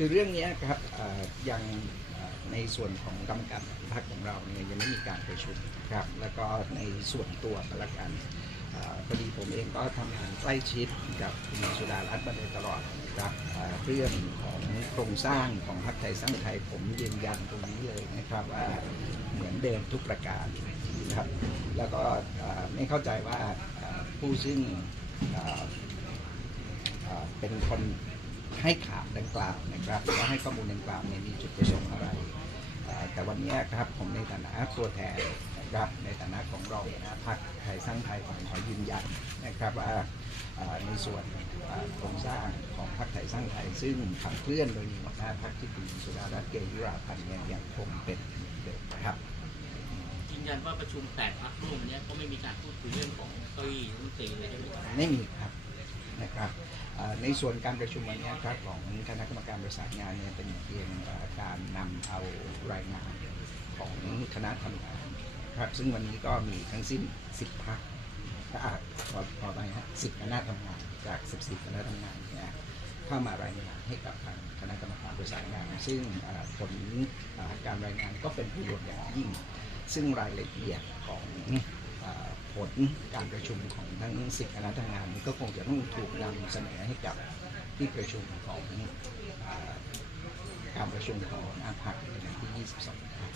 คือเรื่องนี้ครับยังในส่วนของกรรมการพรรคของเราเนี่ยยังไม่มีการประชุมครับแล้วก็ในส่วนตัวก็แล้วกันพอดีผมเองก็ทำงานใกล้ชิดกับคุณสุดารัตน์มาโดยตลอดครับเรื่องของโครงสร้างของพรรคไทยสร้างไทยผมยืนยันตรงนี้เลยนะครับว่าเหมือนเดิมทุกประการครับแล้วก็ไม่เข้าใจว่าผู้ซึ่งเป็นคน ให้ข่าวดังกล่าวนะครับหรือว่าให้ข้อมูลดังกล่าวเนี่ยมีจุดประสงค์อะไรเอ่อแต่วันนี้ครับผมในฐานะตัวแทนนะครับในฐานะของรองหัวหน้าพรรคไทยสร้างไทยผมขอยืนยันนะครับว่าเอ่อในส่วนเอ่อโครงสร้างของพรรคไทยสร้างไทย ซึ่งขับเคลื่อนโดยมีหัวหน้าพรรคที่คุณสุดารัตน์เกยุราพันธ์เนี่ยยังคงเป็นเหมือนเดิมนะครับยืนยันว่าประชุมแปดพักร่วมเนี้ยก็ไม่มีการพูดคุยเรื่องของเก้าอี้รัฐมนตรีเลยใช่ไหมครับไม่มีครับ นะครับในส่วนการประชุมวันนี้ครับของคณะกรรมการประสานงานเนี่ยเป็นเพียงการนำเอารายงานของคณะทำงานครับซึ่งวันนี้ก็มีทั้งสิ้น 10พักอ่าขอขอไปฮะ10คณะทำงานจาก 14 คณะทำงานเนี่ยเข้ามารายงานให้กับทางคณะกรรมการประสานงาน ซึ่งผลการรายงานก็เป็นประโยชน์อย่างยิ่ง ซึ่งรายละเอียดของ ผลการประชุมของทั้งสิบคณะทำงานนี้ก็คงจะต้องถูกนำเสนอให้กับที่ประชุมของเอ่อการประชุมของอาภาในวันที่ 22ครับ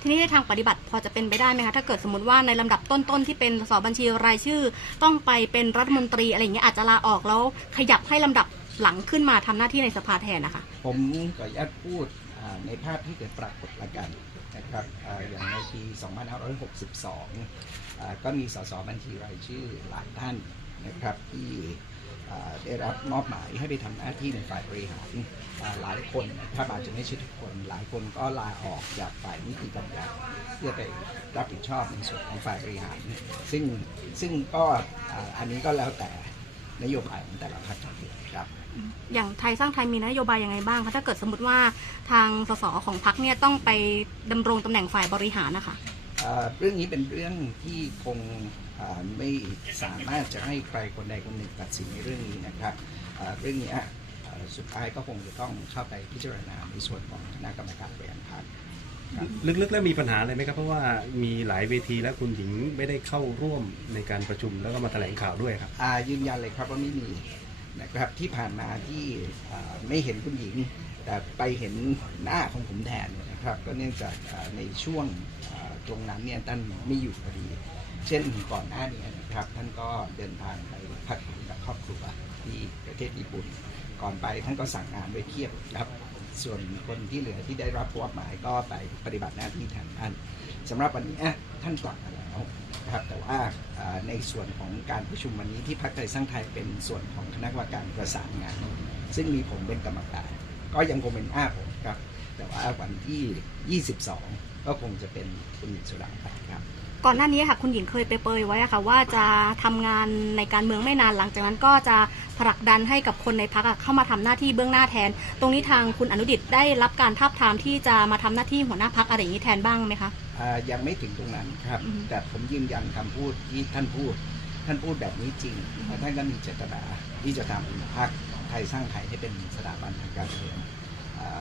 ทีนี้ในทางปฏิบัติพอจะเป็นไปได้ไหมคะถ้าเกิดสมมติว่าในลำดับต้นๆที่เป็นสสบัญชีรายชื่อ ต้องไปเป็นรัฐมนตรีอะไรอย่างเงี้ยอาจจะลาออกแล้วขยับให้ลำดับหลังขึ้นมาทำหน้าที่ในสภาแทนนะคะ ผมขออนุญาตพูดอ่าในภาพที่เกิดปรากฏละกัน นะครับอย่างในปี 2562 ก็มีสสบัญชีรายชื่อหลายท่านนะครับที่ได้รับมอบหมายให้ไปทำหน้าที่ในฝ่ายบริหารหลายคนนะครับอาจจะไม่ใช่ทุกคน หลายคนก็ลาออกจากฝ่ายนิติบัญญัติเพื่อไปรับผิดชอบในส่วนของฝ่ายบริหาร ซึ่งซึ่งก็อันนี้ก็แล้วแต่ นโยบายของแต่ละพรรคครับอย่างไทยสร้างไทยมีนโยบายยังไงบ้างคะถ้าเกิดสมมติว่าทางสสของพรรคเนี่ยต้องไปดำรงตำแหน่งฝ่ายบริหารนะคะเอ่อเรื่องนี้เป็นเรื่องที่คงเอ่อไม่สามารถจะให้ใครคนใดคนหนึ่งตัดสินในเรื่องนี้นะครับเอ่อเรื่องนี้เอ่อสุดท้ายก็คงจะต้องเข้าไปพิจารณาในส่วนของคณะกรรมการบริหารพรรค ลึกๆแล้วมีปัญหาอะไรไหมครับ เพราะว่ามีหลายเวทีแล้วคุณหญิงไม่ได้เข้าร่วมในการประชุมแล้วก็มาแถลงข่าวด้วยครับ อ่ายืนยันเลยครับว่าไม่มีนะครับที่ผ่านมาที่อ่าไม่เห็นคุณหญิง แต่ไปเห็นหน้าของผมแทนเนี่ยนะครับก็เนื่องจากอ่าในช่วงอ่าตรงนั้นเนี่ยท่านไม่อยู่พอดี เช่นก่อนหน้านี้นะครับท่านก็เดินทางไปพักผ่อนกับครอบครัวที่ประเทศญี่ปุ่น ก่อนไปท่านก็สั่งงานไว้เทียบครับ ส่วนคนที่เหลือที่ได้รับมอบหมายก็ไปปฏิบัติหน้าที่แทนท่านสำหรับวันนี้ท่านกลับมาแล้วนะครับแต่ว่าในส่วนของการประชุมวันนี้ที่พรรคไทยสร้างไทยเป็นส่วนของคณะกรรมการประสานงาน ซึ่งมีผมเป็นกรรมการ ก็ยังคงเป็นอ้าผมครับ แต่ว่าวันที่ 22 ก็คงจะเป็นคุณหญิงสุดารัตน์ครับ ก่อนหน้านี้ค่ะคุณหญิงเคยไปเปรยไว้อะค่ะ ว่าจะทำงานในการเมืองไม่นานหลังจากนั้นก็จะผลักดันให้กับคนในพักเข้ามาทำหน้าที่เบื้องหน้าแทน ตรงนี้ทางคุณอนุดิตได้รับการทาบทามที่จะมาทำหน้าที่หัวหน้าพักอะไรอย่างนี้แทนบ้างไหมคะ อ่ายังไม่ถึงตรงนั้นครับ อือฮึ แต่ผมยืนยันคำพูดที่ท่านพูด ท่านพูดแบบนี้จริงและท่านก็มีเจตนาที่จะทำพรรคไทยสร้างไทยให้เป็นสถาบันทางการเมืองอ่า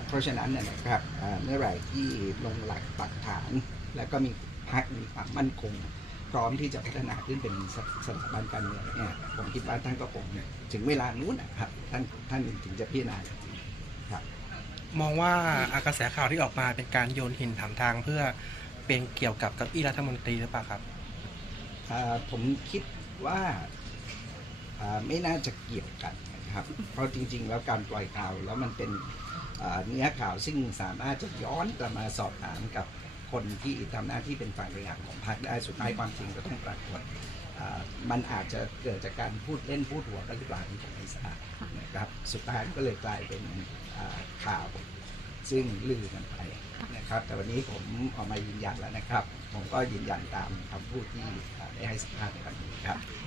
เพราะฉะนั้นเนี่ยนะครับอ่าเมื่อไหร่ที่ลงหลักปักฐาน และก็มีพรรคมีความมั่นคง พร้อมที่จะพัฒนาขึ้นเป็นสสถาบันการเมืองเนี่ยผมคิดว่าท่านก็คงถึงเวลานู้นนะครับท่านท่านถึงจะพิจารณาจริงๆครับ มองว่าอากระแสข่าวที่ออกมาเป็นการโยนหินถามทางเพื่อเป็นเกี่ยวกับเก้าอี้รัฐมนตรีหรือเปล่าครับอ่าผมคิดว่าอ่าไม่น่าจะเกี่ยวกันนะครับ เพราะจริง ๆ แล้วการปล่อยข่าวแล้วมันเป็นอ่า เนื้อข่าวซึ่งสามารถจะย้อนกลับมาสอบถามกับคนที่ทำหน้าที่เป็นฝ่ายบริหารของพรรคได้สุดท้ายความจริงก็ต้องปรากฏมันอาจจะเกิดจากการพูดเล่นพูดหัวกันหรือเปล่าที่ผมไม่ทราบนะครับสุดท้ายก็เลยกลายเป็นข่าวซึ่งลือกันไปนะครับ แต่วันนี้ผมออกมายืนยันแล้วนะครับ ผมก็ยืนยันตามคำพูดที่ได้ให้สัมภาษณ์ในวันนี้ครับ